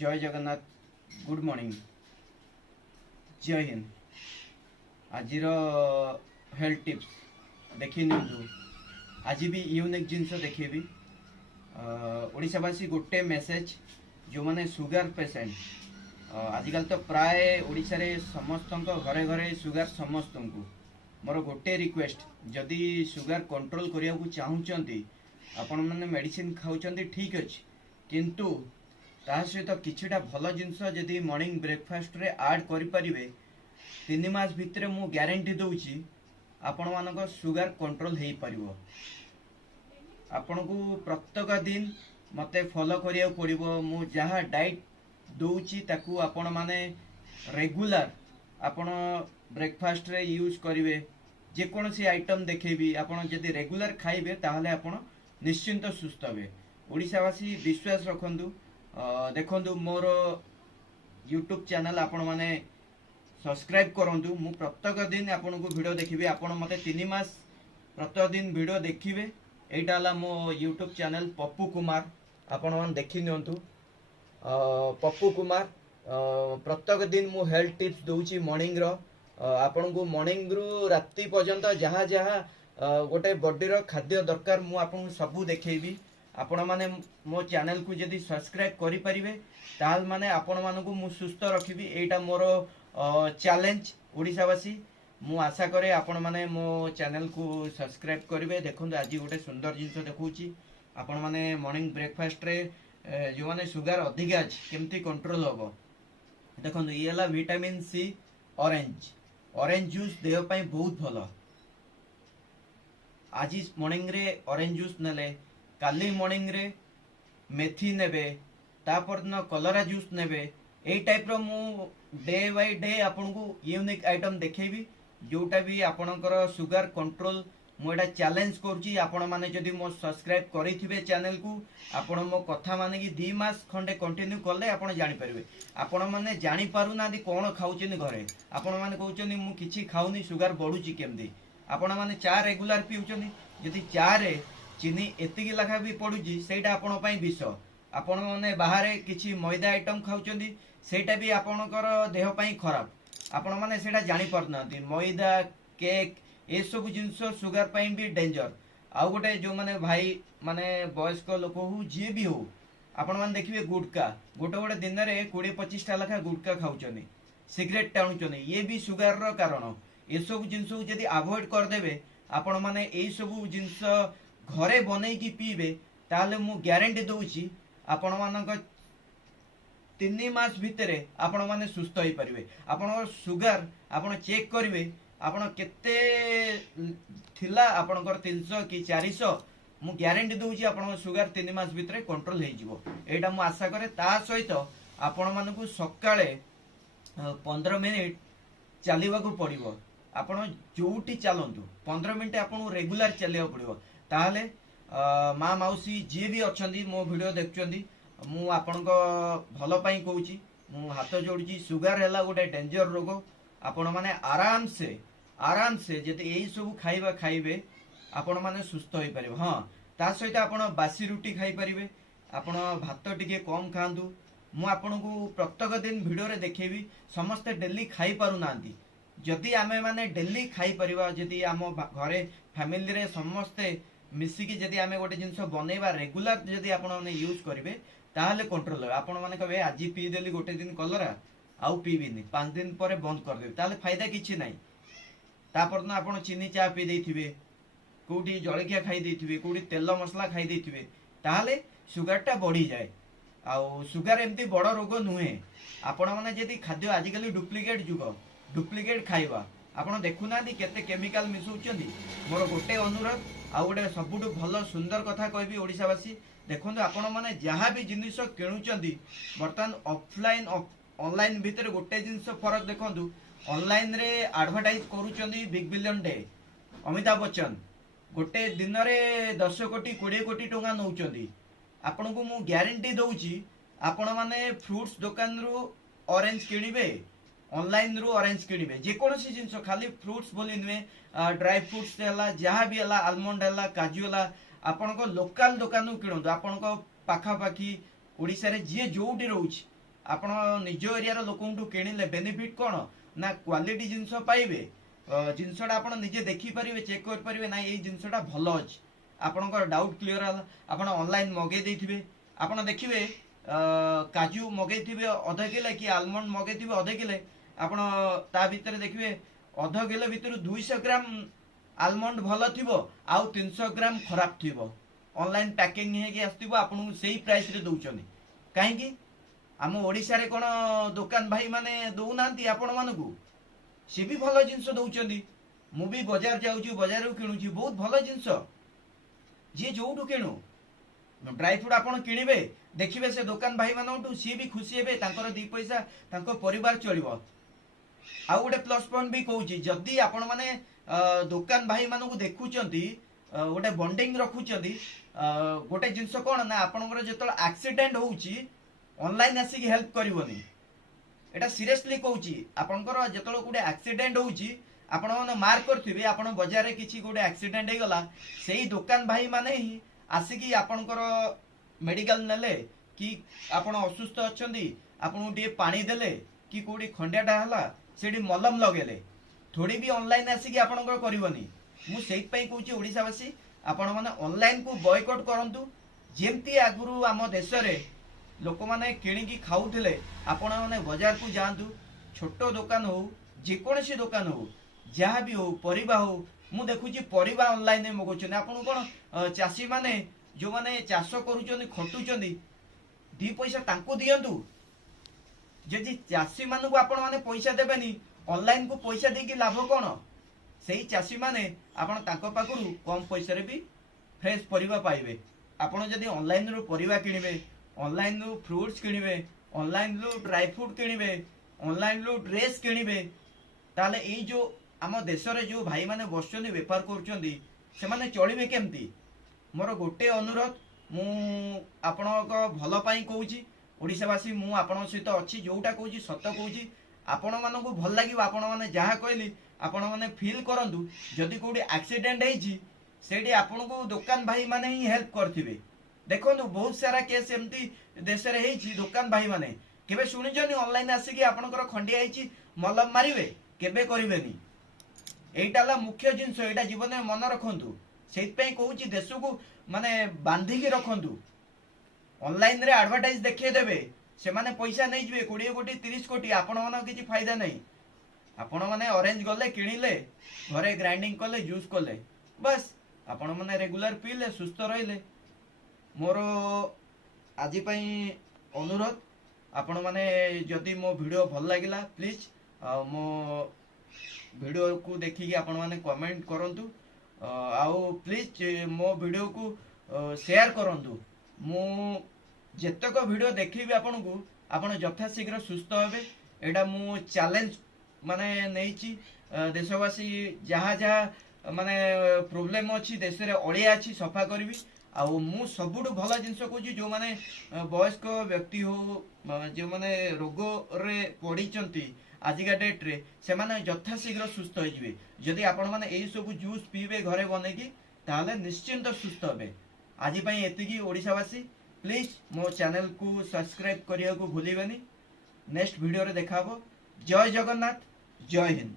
जय Jagannath good morning जय हिंद आज हेल्थ टिप्स देखी नियंतु आज भी यूनिक जिनस देखेबी ओडिशावासी गोटे मेसेज जो माने सुगर पेशेंट आजिकल तो प्राय ओडिशा रे समस्त घरे घरे सुगर समस्त को मोर गोटे रिक्वेस्ट जदि सुगर कंट्रोल करिया को चाहूचंती आपण माने मेडिसिन खाउचंती ठीक अछि किंतु ता सहित किछिटा भल जिनस जदि मॉर्निंग ब्रेकफास्ट रे ऐड करि परिबे 3 मास भितरे मु ग्यारंटी दउची आपण मानक सुगर कंट्रोल हेई परिबो। आपण को प्रत्येक दिन मते फॉलो करिया पड़िबो मु जहा डाइट दउची ताकू आपण माने रेगुलर आपण ब्रेकफास्ट रे यूज करिवे जे कोनसी आइटम देखेबी आपण जदि रेगुलर खाइबे ताहले आपण निश्चिंत सुस्थ हेबे। ओडिशावासी विश्वास रखंदु देखंदु मोर यूट्यूब चैनल आपण माने सब्सक्राइब करंतु मु प्रत्येक दिन आपण को वीडियो देखिबे आपण मते 3 मास प्रत्येक दिन वीडियो देखिबे एटा हला मो यूट्यूब चैनल पप्पू कुमार आपण मान देखि नियंतु पप्पू कुमार प्रत्येक दिन मु हेल्थ टिप्स दउची मॉर्निंग रो आपण को मॉर्निंग रु रात्रि पर्यंत जहा जहा गोटे बॉडी रो खाद्य दरकार मु आपण सब देखैबी आपण माने मो चैनल को जदि सब्सक्राइब करि परिबे ताल माने आपण माने को मु सुस्थ रखिबी एटा मोर चैलेंज ओडिशावासी मु आशा करे आपण माने मो चैनल को सब्सक्राइब करिवे। देखंतु आज गोटे सुंदर जिंस देखौची आपण माने मॉर्निंग ब्रेकफास्ट रे जो माने सुगर अधिक अछि केमती कंट्रोल होबो देखंतु ये हला विटामिन सी ऑरेंज जूस देह पई बहुत भलो। आज मॉर्निंग रे ऑरेंज जूस नेले काली मॉर्निंग रे मेथी नेबे तापर न कलरा जूस नेबे ए टाइप रो मु डे बाय डे आपन को यूनिक आइटम देखेबी जोटा भी आपनकर सुगर कंट्रोल मु एटा चैलेंज करची आपण माने जदी मो सब्सक्राइब करिथिबे चैनल को आपण मो कथा माने कि 2 मास खंडे कंटिन्यू करले आपण जानि परिबे। आपण माने जानि पारु ना दी कोन खाउचनी घरे आपण माने कहउचनी मु किछि खाउनी सुगर बढ़ुची केमदी आपण माने चा रेगुलर पिउचनी जदी चा रे चीनी एतिकी लाखा भी पडुची सेटा आपण पई विष आपण माने बाहरे किछि मैदा आइटम खाउचंदी सेटा भी आपणकर देह पई खराब आपण माने सेटा जानि परनांती मैदा केक ए सब जिंस सुगर पई भी डेंजर। आउ गोटे जो माने भाई माने वयस्क लोक हो जे भी हो आपण माने देखिबे गुटका गोटे गोटे दिन रे 20-25 टा लाखा गुटका खाउचनी सिगरेट टाणुचनी ये भी सुगर रो कारण ए सब जिंस जदी अवॉइड कर देबे आपण माने ए सब जिंस घरे बनै की पीबे ताले मु ग्यारंटी दउची आपण मानक 3 मास भितरे आपण माने सुस्थ होई परिबे। आपण सुगर आपण चेक करिवे आपण केते थिला आपणकर 300 कि 400 मु ग्यारंटी दउची आपण सुगर 3 मास भितरे कंट्रोल हेइ जिवो एटा मु आशा करे। ता सहित आपण मानकु सकाळे 15 मिनिट चलिबा को पड़िबो आपण जोटी चलंतु 15 मिनिट आपण रेगुलर चलिबा पड़िबो ताहले माँ मौसी जी भी अच्छी मो वीडियो देखुंती मु आपण भल पाई कहूची मु हाथ जोड़ी सुगर है गोटे डेंजर रोग आपण माने आराम से जदि यही सब खाइबा खाइबे आपण माने सुस्थ होई परिबे। हाँ ता सहित आपण बासी रुटी खाई परिबे आपण भात टिके कम खांतु मु आपण को प्रत्येक दिन वीडियो रे देखेबी समस्ते डेली खाई पारु नांती जदि आमे माने डेली खाई परिबा जदि आम घरे फैमिली रे समस्ते मिसिकी जदि आमे गोटे जिंस बनेबा रेगुलर जदि आपण माने यूज करिवे ताहले कंट्रोल हो आपण माने कहबे आज पी देली गोटे दिन कलरा आउ पीबिनी 5 दिन परे बंद कर देबे ताहले फायदा किछि नाही। तापर न आपण चीनी चा पी देथिबे कोठी जळकिया खाई देथिबे कोठी तेल मसला खाई देथिबे ताहले सुगर टा बढ़ी जाए आउ सुगर एमती बड़ रोग नुहे आपण माने जदि खाद्य आजिकली डुप्लिकेट जुग डुप्लिकेट खाइबा आपण देखुना केते केमिकल मिसौचंदी मोर गोटे अनुरोध आ गोटे सबुठु भल सुंदर कथा कहबी ओडिशावासी देखंतु आपण माने जहाँ भी जिनिस किणुचंदी बर्तमान ऑफलाइन ऑनलाइन भितर गोटे जिनिस फरक देखंतु ऑनलाइन रे एडवर्टाइज करूचंदी big billion day Amitabh Bachchan गोटे दिन रे 10 कोटी 20 कोटी टंका नौचंदी आपण को मु ग्यारंटी दउची आपण माने फ्रूट्स दुकान रु ऑरेंज किनिबे ऑनलाइन रु ऑरेंज किनिबे जे कोनसी जिंस खाली फ्रूट्स बोली नुए ड्राई फ्रूट्स हला जहाँ भी हला आलमंड हला काजू हला आपण को लोकल दुकान किणु आपण को पाखा पाखी ओडिसा रे जे जोटी रहउची ଆପଣ ନିଜ ଏରିଆର ଲୋକଙ୍କଠୁ କିଣିଲେ ବେନିଫିଟ୍ କ'ଣ ନା କ୍ୱାଲିଟି ଜିନିଷ ପାଇବେ। ଜିନିଷଟା ଆପଣ ନିଜେ ଦେଖିପାରିବେ, ଚେକ୍ କରିପାରିବେ, ନାଇଁ ଏଇ ଜିନିଷଟା ଭଲ ଅଛି। ଆପଣଙ୍କର ଡାଉଟ୍ କ୍ଲିୟର ହେଲା। ଆପଣ ଅନଲାଇନ୍ ମଗେଇ ଦେଇଥିବେ, ଆପଣ ଦେଖିବେ କାଜୁ ମଗେଇଥିବେ ଅଧ କିଲେ କି ଆଲମଣ୍ଡ ମଗେଇଥିବେ ଅଧ କିଲେ, ଆପଣ ତା ଭିତରେ ଦେଖିବେ ଅଧ କିଲୋ ଭିତରୁ 200 ଗ୍ରାମ ଆଲମଣ୍ଡ ଭଲ ଥିବ ଆଉ 300 ଗ୍ରାମ ଖରାପ ଥିବ। ଅନଲାଇନ୍ ପ୍ୟାକିଂ ହେଇକି ଆସିଥିବ, ଆପଣଙ୍କୁ ସେଇ ପ୍ରାଇସ୍ରେ ଦେଉଛନ୍ତି। କାହିଁକି? ଆମ ଓଡ଼ିଶାରେ କ'ଣ ଦୋକାନ ଭାଇ ମାନେ ଦଉନାହାନ୍ତି ଆପଣମାନଙ୍କୁ? ସେ ବି ଭଲ ଜିନିଷ ଦଉଛନ୍ତି। ମୁଁ ବି ବଜାର ଯାଉଛି, ବଜାରରୁ କିଣୁଛି, ବହୁତ ଭଲ ଜିନିଷ। ଯିଏ ଯୋଉଠୁ କିଣୁ ଡ୍ରାଇ ଫ୍ରୁଟ୍ ଆପଣ କିଣିବେ, ଦେଖିବେ ସେ ଦୋକାନ ଭାଇ ମାନଙ୍କଠୁ, ସିଏ ବି ଖୁସି ହେବେ, ତାଙ୍କର 2 ପଇସା ତାଙ୍କ ପରିବାର ଚଳିବ। ଆଉ ଗୋଟେ ପ୍ଲସ୍ ପଏଣ୍ଟ ବି କହୁଛି, ଯଦି ଆପଣ ମାନେ ଦୋକାନ ଭାଇ ମାନଙ୍କୁ ଦେଖୁଛନ୍ତି, ଗୋଟେ ବଣ୍ଡିଙ୍ଗ ରଖୁଛନ୍ତି, ଗୋଟେ ଜିନିଷ କ'ଣ ନା ଆପଣଙ୍କର ଯେତେବେଳେ ଆକ୍ସିଡେଣ୍ଟ ହଉଛି ଅନଲାଇନ୍ ଆସିକି ହେଲ୍ପ କରିବନି। এটা ସିରିୟସଲି କହୁଛି, ଆପଣଙ୍କର ଯେତେବେଳେ ଗୋଟେ ଆକ୍ସିଡେଣ୍ଟ ହଉଛି, ଆପଣମାନେ ମାର୍କ କରିଥିବେ, ଆପଣ ବଜାରରେ କିଛି ଗୋଟେ ଆକ୍ସିଡେଣ୍ଟ ହେଇଗଲା, ସେଇ ଦୋକାନ ଭାଇ ମାନେ ହିଁ ଆସିକି ଆପଣଙ୍କର ମେଡିକାଲ ନେଲେ, କି ଆପଣ ଅସୁସ୍ଥ ଅଛନ୍ତି ଆପଣଙ୍କୁ ଟିକେ ପାଣି ଦେଲେ, କି କୋଉଠି ଖଣ୍ଡିଆଟା ହେଲା ସେଠି ମଲମ ଲଗେଇଲେ, ଥୋଡ଼ି ବି ଅନଲାଇନ୍ ଆସିକି ଆପଣଙ୍କର କରିବନି। ମୁଁ ସେଇଥିପାଇଁ କହୁଛି ଓଡ଼ିଶାବାସୀ, ଆପଣମାନେ ଅନଲାଇନ୍କୁ ବୟକଟ୍ କରନ୍ତୁ। ଯେମିତି ଆଗରୁ ଆମ ଦେଶରେ ଲୋକମାନେ କିଣିକି ଖାଉଥିଲେ, ଆପଣମାନେ ବଜାରକୁ ଯାଆନ୍ତୁ, ଛୋଟ ଦୋକାନ ହଉ, ଯେକୌଣସି ଦୋକାନ ହଉ, ଯାହା ବି ହଉ, ପରିବା ହଉ, ମୁଁ ଦେଖୁଛି ପରିବା ଅନଲାଇନରେ ମଗାଉଛନ୍ତି। ଆପଣଙ୍କୁ କ'ଣ ଚାଷୀମାନେ ଯେଉଁମାନେ ଚାଷ କରୁଛନ୍ତି, ଖଟୁଛନ୍ତି, 2 ପଇସା ତାଙ୍କୁ ଦିଅନ୍ତୁ। ଯଦି ଚାଷୀମାନଙ୍କୁ ଆପଣମାନେ ପଇସା ଦେବେନି, ଅନଲାଇନକୁ ପଇସା ଦେଇକି ଲାଭ କ'ଣ? ସେଇ ଚାଷୀମାନେ ଆପଣ ତାଙ୍କ ପାଖରୁ କମ୍ ପଇସାରେ ବି ଫ୍ରେଶ୍ ପରିବା ପାଇବେ। ଆପଣ ଯଦି ଅନଲାଇନରୁ ପରିବା କିଣିବେ, ଅନଲାଇନରୁ ଫ୍ରୁଟ୍ସ କିଣିବେ, ଅନଲାଇନରୁ ଡ୍ରାଇ ଫ୍ରୁଟ୍ କିଣିବେ, ଅନଲାଇନରୁ ଡ୍ରେସ୍ କିଣିବେ, ତାହେଲେ ଏଇ ଯେଉଁ ଆମ ଦେଶରେ ଯେଉଁ ଭାଇମାନେ ବସୁଛନ୍ତି ବେପାର କରୁଛନ୍ତି, ସେମାନେ ଚଳିବେ କେମିତି? ମୋର ଗୋଟେ ଅନୁରୋଧ, ମୁଁ ଆପଣଙ୍କ ଭଲ ପାଇଁ କହୁଛି, ଓଡ଼ିଶାବାସୀ ମୁଁ ଆପଣଙ୍କ ସହିତ ଅଛି, ଯେଉଁଟା କହୁଛି ସତ କହୁଛି। ଆପଣମାନଙ୍କୁ ଭଲ ଲାଗିବ, ଆପଣମାନେ ଯାହା କହିଲି ଆପଣମାନେ ଫିଲ୍ କରନ୍ତୁ। ଯଦି କେଉଁଠି ଆକ୍ସିଡେଣ୍ଟ ହେଇଛି, ସେଇଠି ଆପଣଙ୍କୁ ଦୋକାନ ଭାଇମାନେ ହିଁ ହେଲ୍ପ କରିଥିବେ। ଦେଖନ୍ତୁ ବହୁତ ସାରା କେସ୍ ଏମିତି ଦେଶରେ ହେଇଛି, ଦୋକାନ ଭାଇମାନେ କେବେ ଶୁଣିଛନ୍ତି ଅନଲାଇନ୍ ଆସିକି ଆପଣଙ୍କର ଖଣ୍ଡିଆ ହେଇଛି ମଲମ ମାରିବେ? କେବେ କରିବେନି। এইটা ହେଲା ମୁଖ୍ୟ ଜିନିଷ, ଏଇଟା ଜୀବନରେ ମନେ ରଖନ୍ତୁ। ସେଇଥିପାଇଁ କହୁଛି ଦେଶକୁ ମାନେ ବାନ୍ଧିକି ରଖନ୍ତୁ। ଅନଲାଇନରେ ଆଡଭର୍ଟାଇଜ ଦେଖେଇଦେବେ, ସେମାନେ ପଇସା ନେଇଯିବେ 20 କୋଟି 30 କୋଟି, ଆପଣମାନଙ୍କ କିଛି ଫାଇଦା ନାହିଁ। ଆପଣମାନେ ଅରେଞ୍ଜ ଗଲେ କିଣିଲେ, ଘରେ ଗ୍ରାଇଣ୍ଡିଙ୍ଗ କଲେ, ଜୁସ୍ କଲେ, ବାସ୍ ଆପଣମାନେ ରେଗୁଲାର ପିଇଲେ, ସୁସ୍ଥ ରହିଲେ। ମୋର ଆଜି ପାଇଁ ଅନୁରୋଧ, ଆପଣମାନେ ଯଦି ମୋ ଭିଡ଼ିଓ ଭଲ ଲାଗିଲା ପ୍ଲିଜ୍ ମୋ ଭିଡ଼ିଓକୁ ଦେଖିକି ଆପଣମାନେ କମେଣ୍ଟ କରନ୍ତୁ, ଆଉ ପ୍ଲିଜ୍ ମୋ ଭିଡ଼ିଓକୁ ସେୟାର କରନ୍ତୁ। ମୁଁ ଯେତେକ ଭିଡ଼ିଓ ଦେଖେଇବି ଆପଣଙ୍କୁ, ଆପଣ ଯଥାଶୀଘ୍ର ସୁସ୍ଥ ହେବେ। ଏଇଟା ମୁଁ ଚ୍ୟାଲେଞ୍ଜ ମାନେ ନେଇଛି। ଦେଶବାସୀ ଯାହା ଯାହା ମାନେ ପ୍ରୋବ୍ଲେମ୍ ଅଛି, ଦେଶରେ ଅଳିଆ ଅଛି, ସଫା କରିବି। ଆଉ ମୁଁ ସବୁଠୁ ଭଲ ଜିନିଷ କହୁଛି, ଯେଉଁମାନେ ବୟସ୍କ ବ୍ୟକ୍ତି ହଉ, ଯେଉଁମାନେ ରୋଗରେ ପଡ଼ିଛନ୍ତି ଆଜିକା ଡେଟ୍ରେ, ସେମାନେ ଯଥାଶୀଘ୍ର ସୁସ୍ଥ ହେଇଯିବେ। ଯଦି ଆପଣମାନେ ଏଇସବୁ ଜୁସ୍ ପିଇବେ ଘରେ ବନେଇକି, ତାହେଲେ ନିଶ୍ଚିନ୍ତ ସୁସ୍ଥ ହେବେ। ଆଜି ପାଇଁ ଏତିକି। ଓଡ଼ିଶାବାସୀ ପ୍ଲିଜ୍ ମୋ ଚ୍ୟାନେଲକୁ ସବସ୍କ୍ରାଇବ୍ କରିବାକୁ ଭୁଲିବେନି। ନେକ୍ସଟ ଭିଡ଼ିଓରେ ଦେଖା ହେବ। ଜୟ ଜଗନ୍ନାଥ, ଜୟ ହିନ୍ଦ।